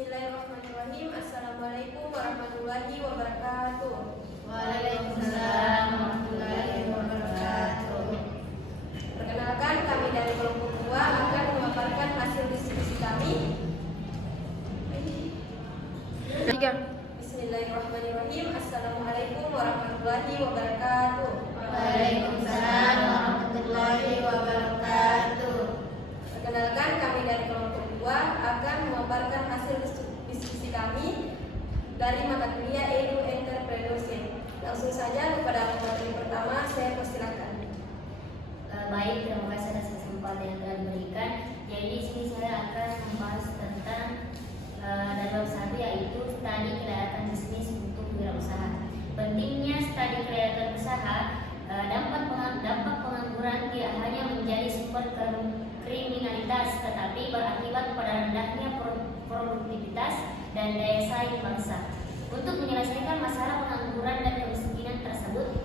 Bismillahirrahmanirrahim. Assalamualaikum warahmatullahi wabarakatuh. Waalaikumsalam warahmatullahi wabarakatuh. Perkenalkan, kami dari kelompok 2 akan memaparkan hasil diskusi kami. Bismillahirrahmanirrahim. Assalamualaikum warahmatullahi wabarakatuh. Waalaikumsalam warahmatullahi wabarakatuh. Perkenalkan, kami dari kelompok 2 akan memaparkan hasil diskusi kami dari mata kuliah Edu Entrepreneurship. Langsung saja kepada materi pertama, saya persilakan. Baik, terima kasih atas kesempatan yang telah diberikan. Jadi di sini saya akan membahas tentang bab 1, yaitu studi kelayakan bisnis untuk wirausaha. Pentingnya studi kelayakan usaha. Dampak pengangguran tidak hanya menjadi sumber kriminalitas, tetapi berakibat pada rendahnya produktivitas dan daya saing bangsa. Untuk menyelesaikan masalah pengangguran dan kemiskinan tersebut,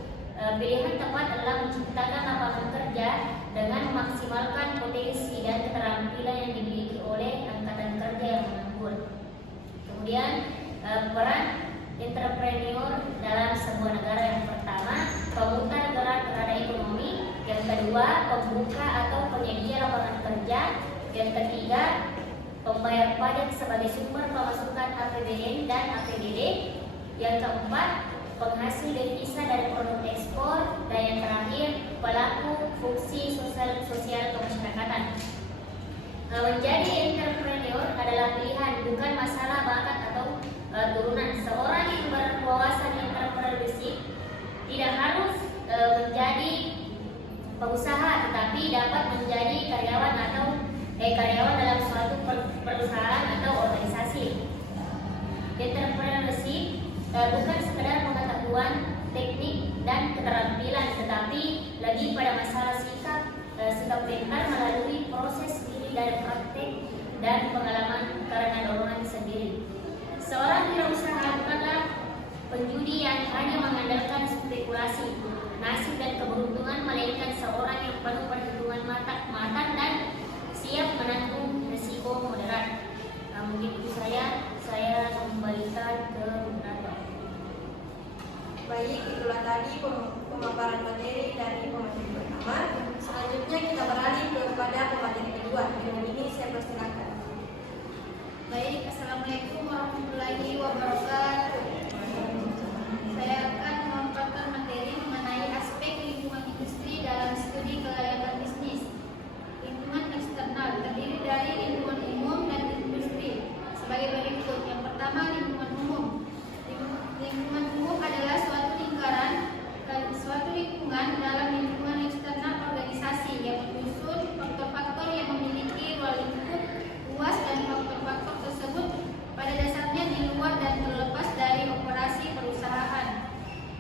pilihan tepat adalah menciptakan lapangan kerja dengan memaksimalkan potensi dan keterampilan yang dimiliki oleh angkatan kerja yang menganggur. Kemudian peran entrepreneur dalam sebuah negara. Yang pertama, pemutar gerak roda ekonomi. Yang kedua, pembuka atau penyedia lapangan kerja. Yang ketiga, pembayar pajak sebagai sumber pemasukan APBN dan APBD. Yang keempat, penghasil devisa dari produk ekspor. Dan yang terakhir, pelaku fungsi sosial kemasyarakatan. Menjadi entrepreneur adalah pilihan, bukan masalah bakat atau turunan. Seorang yang berwawasan entrepreneurship tidak harus menjadi pengusaha, tetapi dapat menjadi karyawan dalam suatu perusahaan atau organisasi. Entrepreneurship bukan sekedar pengetahuan, teknik, dan keterampilan, tetapi lagi pada masalah sikap pintar melalui proses diri dan praktek dan pengalaman karena dorongan sendiri. Seorang wirausaha bukanlah penjudi yang hanya mengandalkan spekulasi, nasib, dan keberuntungan, melainkan seorang yang penuh perhitungan matang dan siap menanggung risiko moderat. Mungkin itu saya kembalikan ke moderator. Baik, itulah tadi pemaparan materi dari pemateri pertama. Selanjutnya kita beralih kepada pemateri kedua. Dengan ini saya persilakan. Baik, Assalamualaikum warahmatullahi wabarakatuh. Saya akan memaparkan materi mengenai aspek lingkungan industri dalam studi kelayakan bisnis. Lingkungan eksternal terdiri dari lingkungan umum dan industri sebagai berikut. Yang pertama, lingkungan umum. Lingkungan umum adalah suatu lingkungan dalam lingkungan eksternal organisasi yang menyusun faktor-faktor yang memiliki ruang lingkup luas, dan faktor-faktor tersebut pada dasarnya di luar dan terlepas dari operasi perusahaan.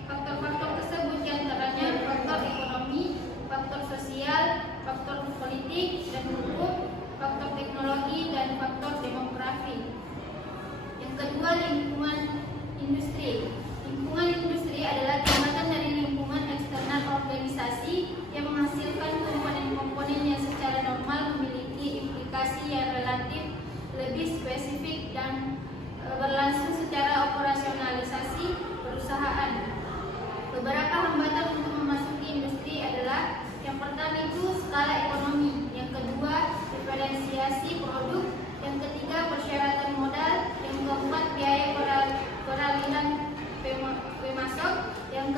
Faktor-faktor tersebut diantaranya faktor ekonomi, faktor sosial, faktor politik dan hukum, faktor teknologi, dan faktor demografi. Yang kedua, lingkungan industri. Lingkungan industri adalah gabungan dari lingkungan eksternal organisasi yang menghasilkan komponen-komponen yang secara normal memiliki implikasi yang relatif lebih spesifik dan berlangsung secara operasionalisasi perusahaan. Beberapa hambatan untuk memasuki industri adalah: yang pertama itu skala ekonomi, yang kedua diferensiasi produk, yang ketiga persyaratan modal, yang keempat biaya peralihan pemasok, yang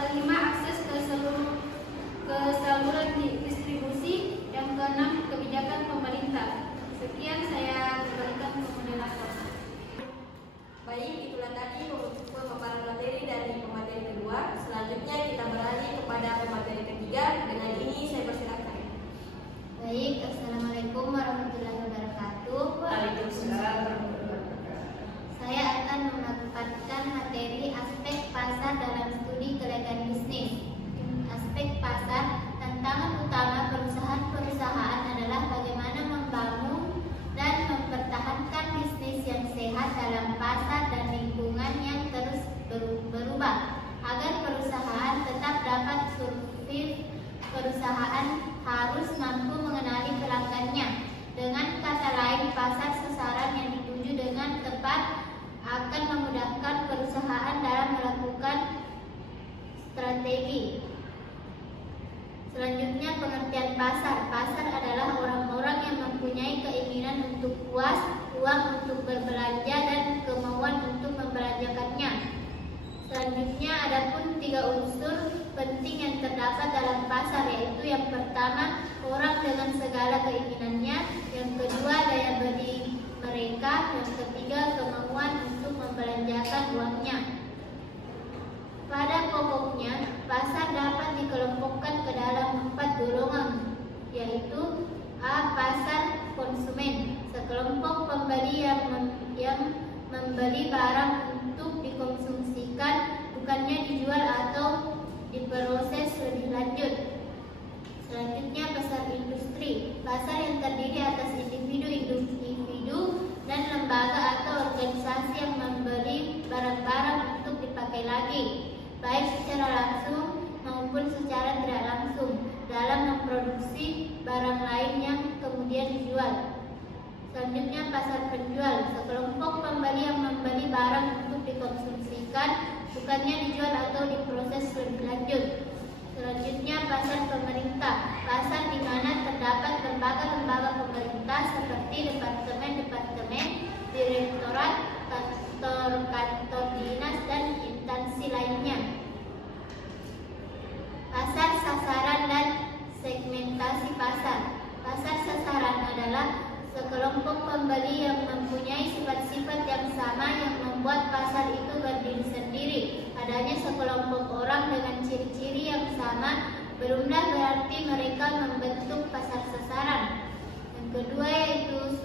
strategi. Selanjutnya, pengertian pasar. Pasar adalah orang-orang yang mempunyai keinginan untuk puas, uang untuk berbelanja, dan kemauan untuk membelanjakannya. Selanjutnya, adapun 3 unsur penting yang terdapat dalam pasar, yaitu yang pertama, orang dengan segala keinginannya, yang kedua, daya beli mereka, yang ketiga, kemauan untuk membelanjakan uangnya. Pada pokoknya, pasar dapat dikelompokkan ke dalam 4 golongan, yaitu A. Pasar konsumen, sekelompok pembeli yang membeli barang untuk dikonsumsikan, bukannya dijual atau diproses lebih lanjut. Selanjutnya, pasar industri, pasar yang terdiri atas individu dan lembaga atau organisasi yang membeli barang-barang untuk dipakai lagi, baik secara langsung maupun secara tidak langsung, dalam memproduksi barang lain yang kemudian dijual. Selanjutnya, pasar penjual, sekelompok pembeli yang membeli barang untuk dikonsumsikan, bukannya dijual atau diproses lebih lanjut. Selanjutnya, pasar pemerintah, pasar di mana terdapat lembaga-lembaga pemerintah seperti departemen-departemen, direktorat, kantor-kantor dinas, dan instansi lainnya. Pasar sasaran dan segmentasi pasar. Pasar sasaran adalah sekelompok pembeli yang mempunyai sifat-sifat yang sama yang membuat pasar itu berdiri sendiri. Adanya sekelompok orang dengan ciri-ciri yang sama belumlah berarti mereka membentuk pasar sasaran. Yang kedua yaitu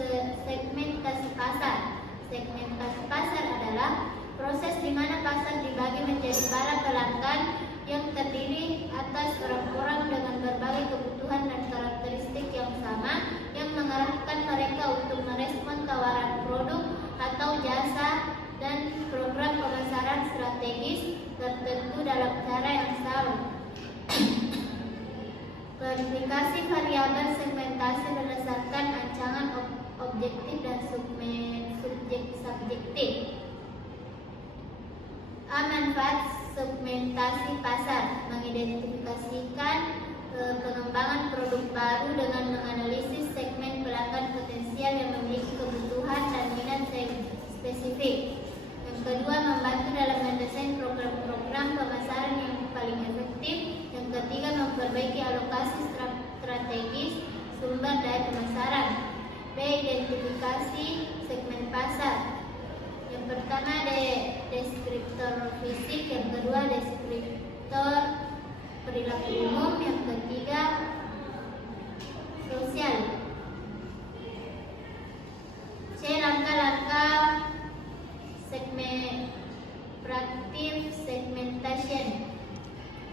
segmentasi pasar. Segmentasi pasar adalah proses di mana pasar dibagi menjadi para pelanggan yang terdiri atas orang-orang dengan berbagai kebutuhan dan karakteristik yang sama, yang mengarahkan mereka untuk merespon tawaran produk atau jasa dan program pemasaran strategis tertentu dalam cara yang sama. Klasifikasi variabel segmentasi berdasarkan ancaman objektif dan subjektif. A. Manfaat segmentasi pasar, mengidentifikasikan pengembangan produk baru dengan menganalisis segmen pelanggan potensial yang memiliki kebutuhan dan minat spesifik. Yang kedua, membantu dalam mendesain program-program pemasaran yang paling efektif. Yang ketiga, memperbaiki alokasi strategis sumber daya pemasaran. B. Identifikasi segmen pasar. Yang pertama, deskriptor fisik. Yang kedua, deskriptor perilaku umum. Yang ketiga, sosial. C. Langkah-langkah segmentation.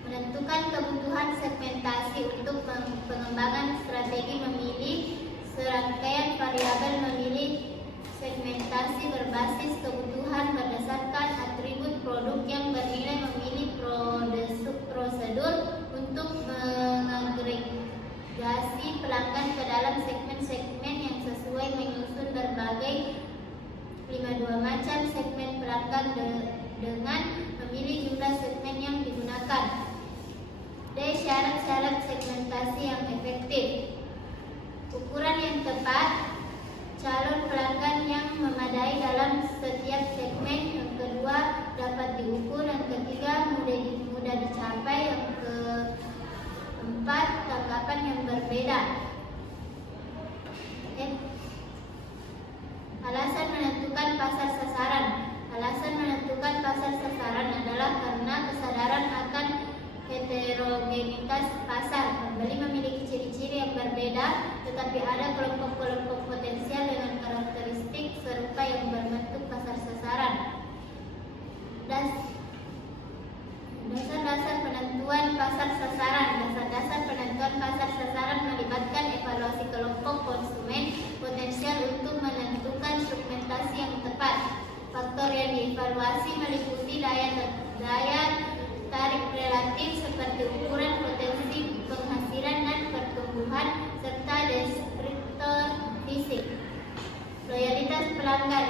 Menentukan kebutuhan segmentasi untuk pengembangan strategi memilih serangkaian variabel, memilih segmentasi berbasis kebutuhan berdasarkan atribut produk yang bernilai, memilih prosedur untuk mengagregasi pelanggan ke dalam segmen-segmen yang sesuai, menyusun berbagai 52 macam segmen pelanggan dengan memilih jumlah segmen yang digunakan. D. Syarat-syarat segmentasi yang efektif. Ukuran yang tepat, calon pelanggan yang memadai dalam setiap segmen. Yang kedua, dapat diukur. Yang ketiga, mudah dicapai. Yang keempat, tanggapan yang berbeda. Alasan menentukan pasar sasaran. Alasan menentukan pasar sasaran adalah karena kesadaran akan heterogenitas pasar. Pembeli memiliki ciri-ciri yang berbeda, tetapi ada kelompok-kelompok potensial dengan karakteristik serupa yang berbentuk pasar sasaran. Dasar-dasar penentuan pasar sasaran. Dasar-dasar penentuan pasar sasaran melibatkan evaluasi kelompok konsumen potensial untuk menentukan segmentasi yang tepat. Faktor yang dievaluasi meliputi daya tarik relatif seperti ukuran potensi penghasilan dan pertumbuhan, serta deskriptor fisik. Loyalitas pelanggan.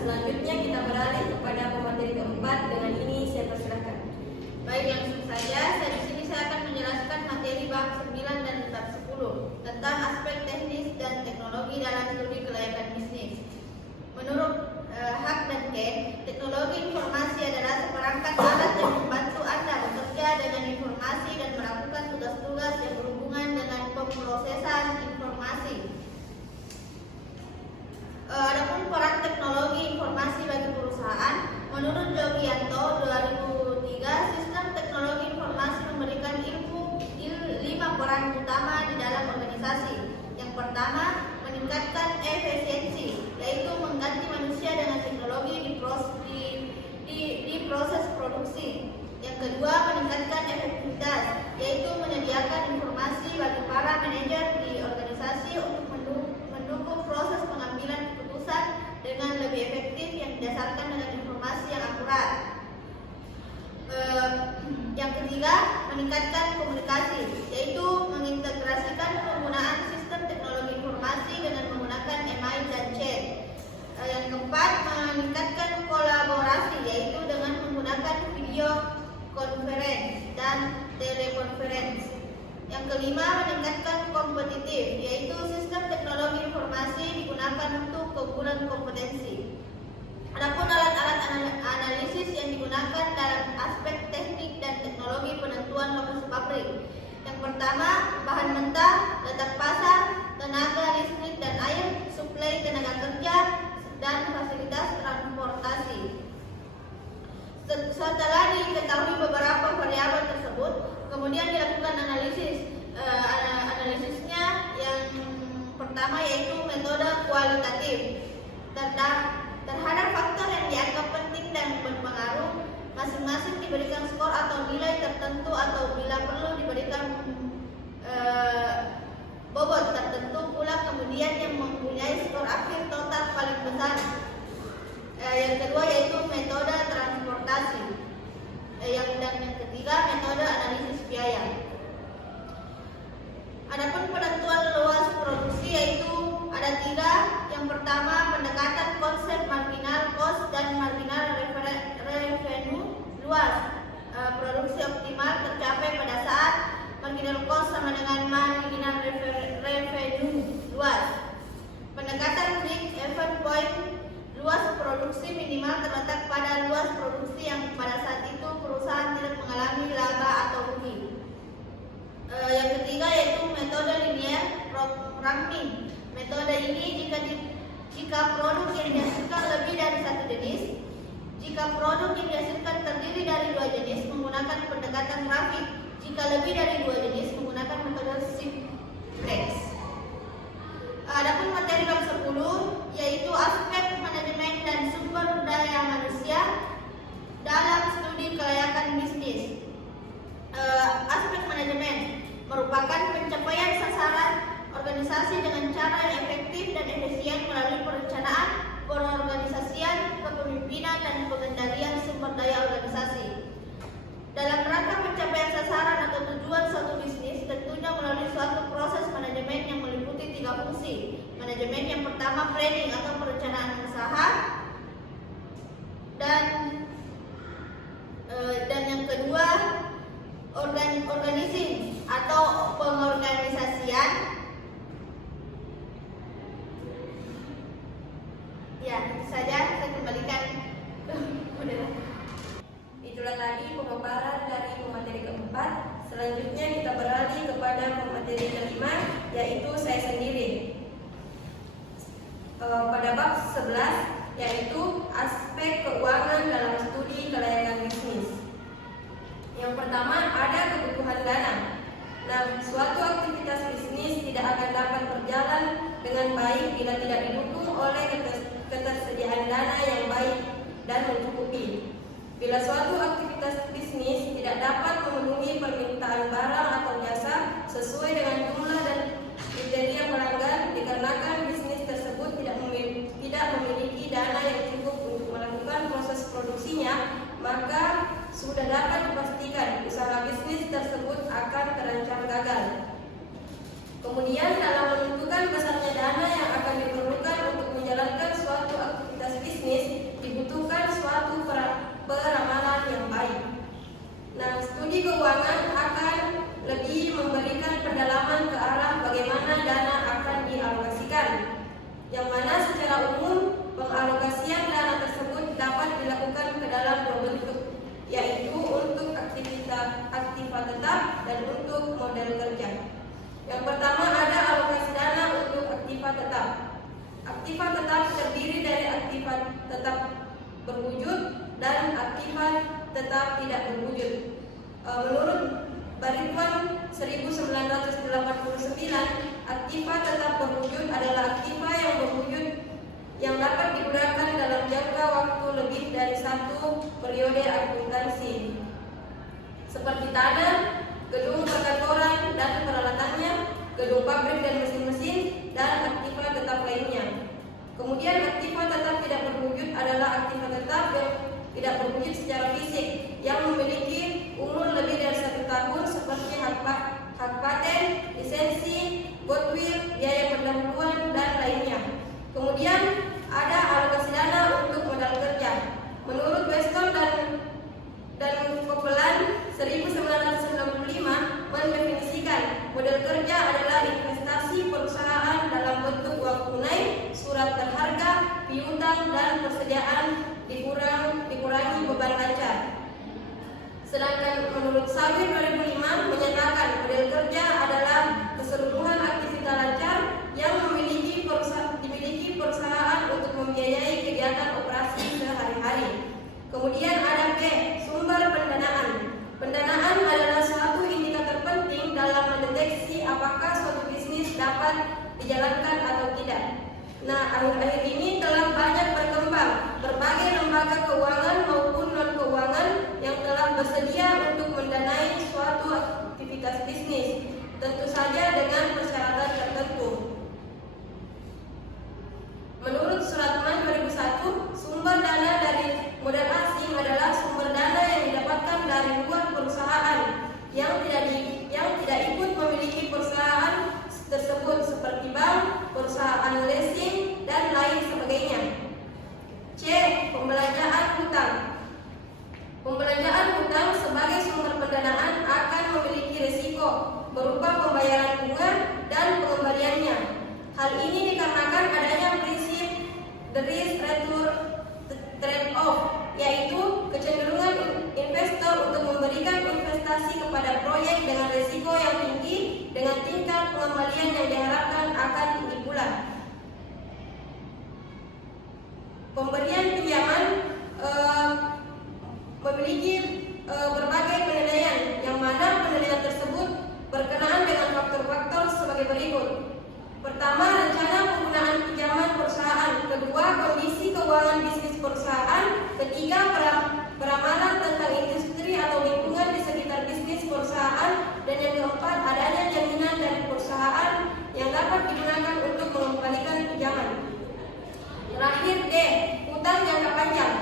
Selanjutnya kita beralih kepada pemateri keempat. Dengan ini saya persilakan. Baik, langsung saja. Di sini saya akan menjelaskan materi bab 9 dan bab 10 tentang aspek teknis dan teknologi dalam studi kelayakan bisnis. Menurut Haq dan Ken, teknologi informasi adalah seperangkat alat yang membantu Anda bekerja dengan informasi dan melakukan tugas-tugas yang berhubungan dengan pemrosesan informasi. Adapun peran teknologi informasi bagi perusahaan, menurut Jogianto 2003, sistem teknologi informasi memberikan 5 peran utama di dalam organisasi. Yang pertama, meningkatkan efisiensi, yaitu mengganti manusia dengan teknologi di proses produksi. Yang kedua, meningkatkan efektivitas, yaitu menyediakan informasi bagi para manajer di organisasi untuk mendukung proses pengambilan keputusan dengan lebih efektif yang didasarkan dengan informasi yang akurat. Yang ketiga, meningkatkan komunikasi, yaitu mengintegrasikan penggunaan sistem teknologi informasi dengan menggunakan email dan chat. Yang keempat, meningkatkan kolaborasi, yaitu dengan menggunakan video conference dan teleconference. Yang kelima, meningkatkan kompetitif, yaitu sistem teknologi informasi digunakan untuk keunggulan kompetensi. Adapun alat-alat analisis yang digunakan dalam aspek teknik dan teknologi penentuan lokasi pabrik. Yang pertama, bahan mentah, letak pasar, tenaga listrik dan air, suplai tenaga kerja, dan fasilitas transportasi. Setelah diketahui beberapa variabel tersebut, kemudian dilakukan analisis. Analisisnya yang pertama yaitu metode kualitatif. Terhadap faktor yang dianggap penting dan berpengaruh, masing-masing diberikan skor atau nilai tertentu, atau bila perlu diberikan bobot tertentu pula kemudian yang mempunyai skor akhir total paling besar. Yang kedua yaitu metode transportasi. Yang ketiga metode analisis biaya. Adapun penentuan luas produksi yaitu ada 3. Yang pertama, pendekatan konsep marginal cost dan marginal revenue luas. Produksi optimal tercapai pada saat marginal cost sama dengan marginal revenue luas. Pendekatan break even point, luas produksi minimal terletak pada luas produksi yang pada saat itu perusahaan tidak mengalami laba atau rugi. Yang ketiga yaitu metode linear programming. Metode ini jika produk yang dihasilkan lebih dari satu jenis, jika produk yang dihasilkan terdiri dari 2 jenis menggunakan pendekatan grafik, jika lebih dari 2 jenis menggunakan metode simplex. Adapun materi bab 10 yaitu aspek manajemen dan sumber daya manusia dalam studi kelayakan bisnis. Aspek manajemen merupakan pencapaian sasaran organisasi dengan cara yang efektif dan efisien melalui perencanaan, pengorganisasian, kepemimpinan, dan pengendalian sumber daya organisasi. Dalam rangka pencapaian sasaran atau tujuan suatu bisnis, tentunya melalui suatu proses manajemen yang meliputi 3 fungsi. Manajemen yang pertama planning atau perencanaan usaha, dan yang kedua organizing atau pengorganisasian. Ya, itu saja, saya kembalikan ke moderator. Itulah tadi pemaparan dari pemateri keempat. Selanjutnya kita beralih kepada pemateri kelima, yaitu saya sendiri. Pada bab 11, yaitu aspek keuangan dalam studi kelayakan bisnis. Yang pertama, ada kebutuhan dana. Nah, suatu aktivitas bisnis tidak akan dapat berjalan dengan baik bila tidak didukung oleh ketersediaan dana yang baik dan mencukupi. Bila suatu aktivitas bisnis tidak dapat memenuhi permintaan barang atau jasa sesuai dengan jumlah dan kriteria pelanggan dikarenakan bisnis tersebut tidak memiliki dana yang cukup untuk melakukan proses produksinya, maka sudah dapat dipastikan usaha bisnis tersebut akan terancam gagal. Kemudian dalam menentukan besarnya dana yang akan diperlukan untuk menjalankan suatu aktivitas bisnis, membutuhkan suatu peramalan yang baik. Nah, studi keuangan akan lebih memberikan pendalaman ke arah bagaimana dana akan dialokasikan, yang mana secara umum pengalokasian dana tersebut dapat dilakukan ke dalam dua bentuk, yaitu untuk aktiva tetap dan untuk model kerja. Yang pertama ada alokasi dana untuk aktiva tetap. Aktiva tetap terdiri dari aktiva tetap berwujud dan aktiva tetap tidak berwujud. Menurut Barituan 1989, aktiva tetap berwujud adalah aktiva yang berwujud yang dapat digunakan dalam jangka waktu lebih dari satu periode akuntansi, seperti tanah, gedung perkantoran dan peralatannya, gedung pabrik dan mesin-mesin, dan aktiva tetap lainnya. Kemudian aktiva tetap tidak berwujud adalah aktiva tetap yang tidak berwujud secara fisik, yang memiliki umur lebih dari 1 tahun, seperti hak paten, lisensi, goodwill, biaya pendahuluan, dan lainnya. Kemudian ada alokasi dana untuk modal kerja. Menurut Weston dan Copeland 1995 mendefinisikan modal kerja adalah investasi perusahaan dalam bentuk uang tunai, surat berharga, piutang, dan persediaan dikurangi beban lancar. Sedangkan menurut Sawir 2005 menyatakan model kerja adalah keseluruhan aktivitas lancar yang dimiliki perusahaan untuk membiayai kegiatan operasi sehari-hari. Kemudian ada B, sumber pendanaan. Pendanaan adalah suatu indikator penting dalam mendeteksi apakah suatu bisnis dapat dijalankan atau tidak. Nah, akhir-akhir ini telah banyak berkembang berbagai lembaga keuangan maupun non-keuangan yang telah bersedia untuk mendanai suatu aktivitas bisnis, tentu saja dengan persyaratan tertentu. Menurut Suratman 2001, sumber dana dari modal asing adalah sumber dana yang didapatkan dari luar perusahaan yang tidak ikut memiliki perusahaan tersebut, seperti bank, perusahaan leasing, dan lain sebagainya. C. Pembelanjaan hutang. Pembelanjaan hutang sebagai sumber pendanaan akan memiliki risiko berupa pembayaran bunga dan pengembaliannya. Hal ini dikarenakan adanya prinsip the risk trade-off, yaitu kecenderungan investor untuk memberikan investasi kepada proyek dengan risiko yang tinggi dengan tingkat pengembalian yang diharapkan akan tinggi pula. Pemberian pinjaman memiliki berbagai penilaian, yang mana penilaian tersebut berkenaan dengan faktor-faktor sebagai berikut. Pertama, rencana penggunaan pinjaman perusahaan. Kedua, kondisi keuangan bisnis perusahaan. Ketiga, peramalan tentang industri atau lingkungan di sekitar bisnis perusahaan. Dan yang keempat, adanya jaminan dari perusahaan yang dapat digunakan untuk mengembalikan pinjaman. Terakhir, D. Hutang jangka panjang.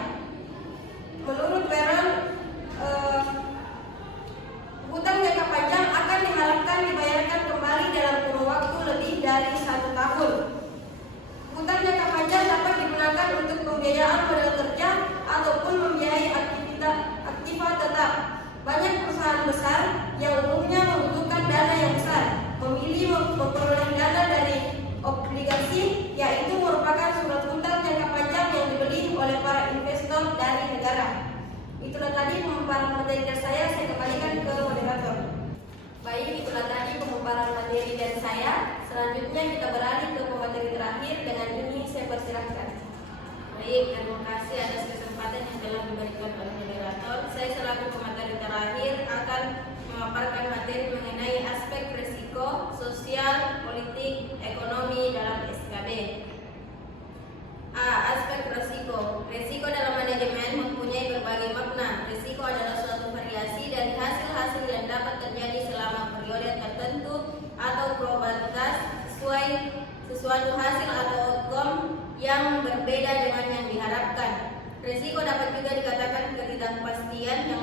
Menurut Baron, hutang jangka panjang akan diharapkan dibayarkan kembali dalam kurun waktu lebih dari 1 tahun. Hutang jangka panjang dapat digunakan untuk pembiayaan modal kerja ataupun membiayai aktiva tetap. Banyak perusahaan besar yang umumnya membutuhkan dana yang besar memilih memperoleh dana dari obligasi, yaitu merupakan surat hutang jangka panjang yang dibeli oleh para investor dari negara. Itulah tadi pemaparan materi dari saya kembalikan ke moderator. Baik, itulah tadi pemaparan materi dari saya. Selanjutnya kita beralih ke pemateri terakhir. Dengan ini saya persilahkan. Baik, terima kasih atas kesempatan yang telah diberikan oleh moderator. Saya selaku pemateri terakhir akan memaparkan materi mengenai aspek risiko sosial, politik, ekonomi dalam SKB. A. Aspek risiko. Risiko dalam manajemen mempunyai berbagai makna. Risiko adalah suatu variasi dari hasil-hasil yang dapat terjadi selama periode tertentu atau probabilitas sesuatu hasil atau outcome yang berbeda dengan yang diharapkan. Risiko dapat juga dikatakan ketidakpastian yang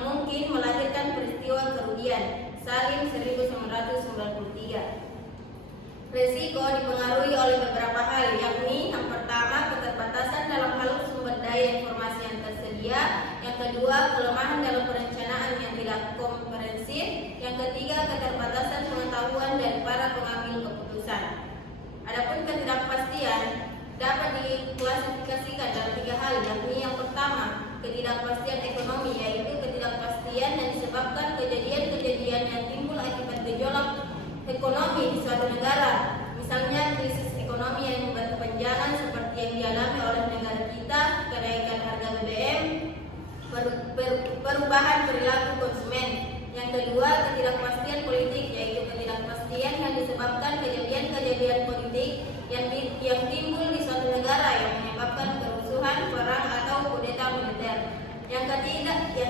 mungkin melahirkan peristiwa kerugian. Salim 1993. Risiko dipengaruhi oleh beberapa hal, yakni yang pertama, keterbatasan dalam hal sumber daya daya informasi yang tersedia. Yang kedua, kelemahan dalam perencanaan yang tidak komprehensif. Yang ketiga, keterbatasan pengetahuan dari para pengambil keputusan. Adapun ketidakpastian dapat diklasifikasikan dalam 3 hal, yakni yang pertama, ketidakpastian ekonomi, yaitu ketidakpastian yang disebabkan kejadian-kejadian yang timbul akibat gejolak ekonomi di suatu negara. Misalnya krisis ekonomi yang berkepanjangan seperti yang dialami oleh negara kita, kenaikan harga BBM, perubahan perilaku konsumen. Yang kedua, ketidakpastian politik, yaitu ketidakpastian yang disebabkan kejadian-kejadian politik yang timbul di suatu negara yang menyebabkan kerusuhan, perang atau kudeta militer. Yang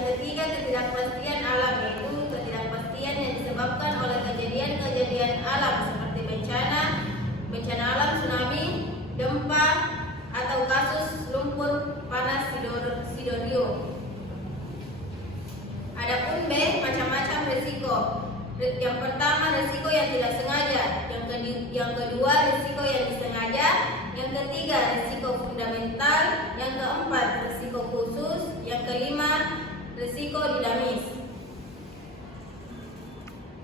ketiga ketidakpastian alam, yaitu ketidakpastian yang disebabkan oleh kejadian-kejadian alam seperti bencana alam, tsunami, gempa, atau kasus lumpur panas Sidorio. Adapun B, macam-macam risiko. Yang pertama, risiko yang tidak sengaja. Yang kedua, risiko yang disengaja. Yang ketiga, risiko fundamental. Yang keempat, risiko khusus. Yang kelima, risiko dinamis.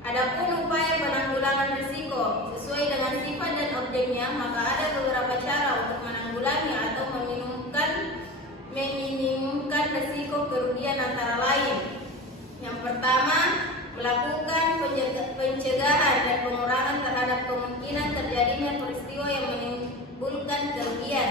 Adapun upaya penanggulangan risiko sesuai dengan sifat dan objeknya, maka ada beberapa cara untuk menanggulangi atau meminimumkan risiko kerugian antara lain. Yang pertama, melakukan pencegahan dan pengurangan terhadap kemungkinan terjadinya peristiwa yang menimbulkan kerugian.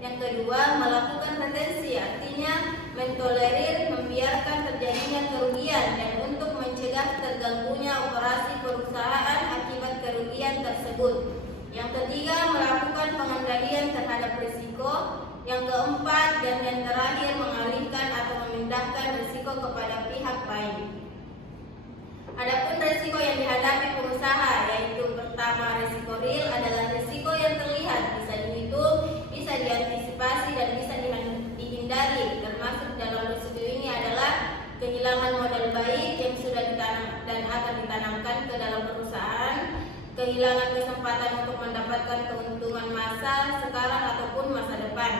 Yang kedua, melakukan retensi, artinya mentolerir, membiarkan terjadinya kerugian dan untuk mencegah terganggunya operasi perusahaan akibat kerugian tersebut. Yang ketiga, melakukan pengendalian terhadap risiko. Yang keempat dan yang terakhir, mengalihkan atau memindahkan risiko kepada pihak lain. Adapun risiko yang dihadapi pengusaha, yaitu pertama, risiko real adalah risiko yang terlihat, bisa dihitung, bisa diantisipasi dan bisa dihindari. Termasuk dalam risiko ini adalah kehilangan modal baik yang sudah ditanam dan akan ditanamkan ke dalam perusahaan, kehilangan kesempatan untuk mendapatkan keuntungan masa sekarang ataupun masa depan.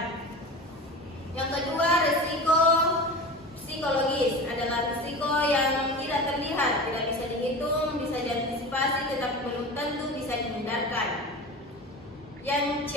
Yang kedua, risiko psikologis adalah risiko yang tidak terlihat, tidak bisa dihitung, bisa diantisipasi, tetapi belum tentu bisa dihindarkan. Yang C,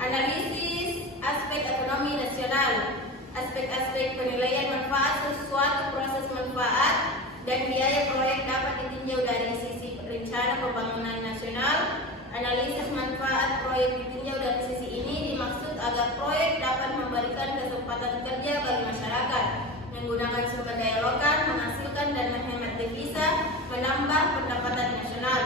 analisis aspek ekonomi nasional, aspek-aspek penilaian manfaat suatu proses manfaat dan biaya proyek dapat ditinjau dari sisi rencana pembangunan nasional. Analisis manfaat proyek ditinjau dari sisi ini dimaksud agar proyek dapat memberikan kesempatan kerja bagi masyarakat, menggunakan sumber daya lokal, menghasilkan dan menghemat devisa, menambah pendapatan nasional.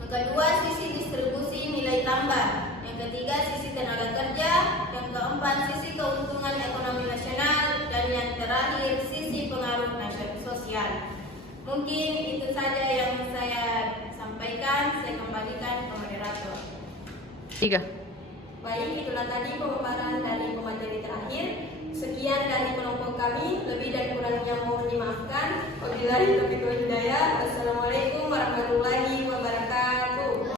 Yang kedua, sisi distribusi nilai tambah. Yang ketiga, sisi tenaga kerja. Yang keempat, sisi keuntungan ekonomi nasional. Dan yang terakhir, sisi pengaruh sosial. Mungkin itu saja yang saya sampaikan. Saya kembalikan ke moderator. 3. Baik, itulah tadi pemaparan dari pemateri terakhir. Sekian dari kelompok kami. Lebih dan kurangnya mohon dimaafkan. Wabillahi taufiq wal hidayah. Wassalamualaikum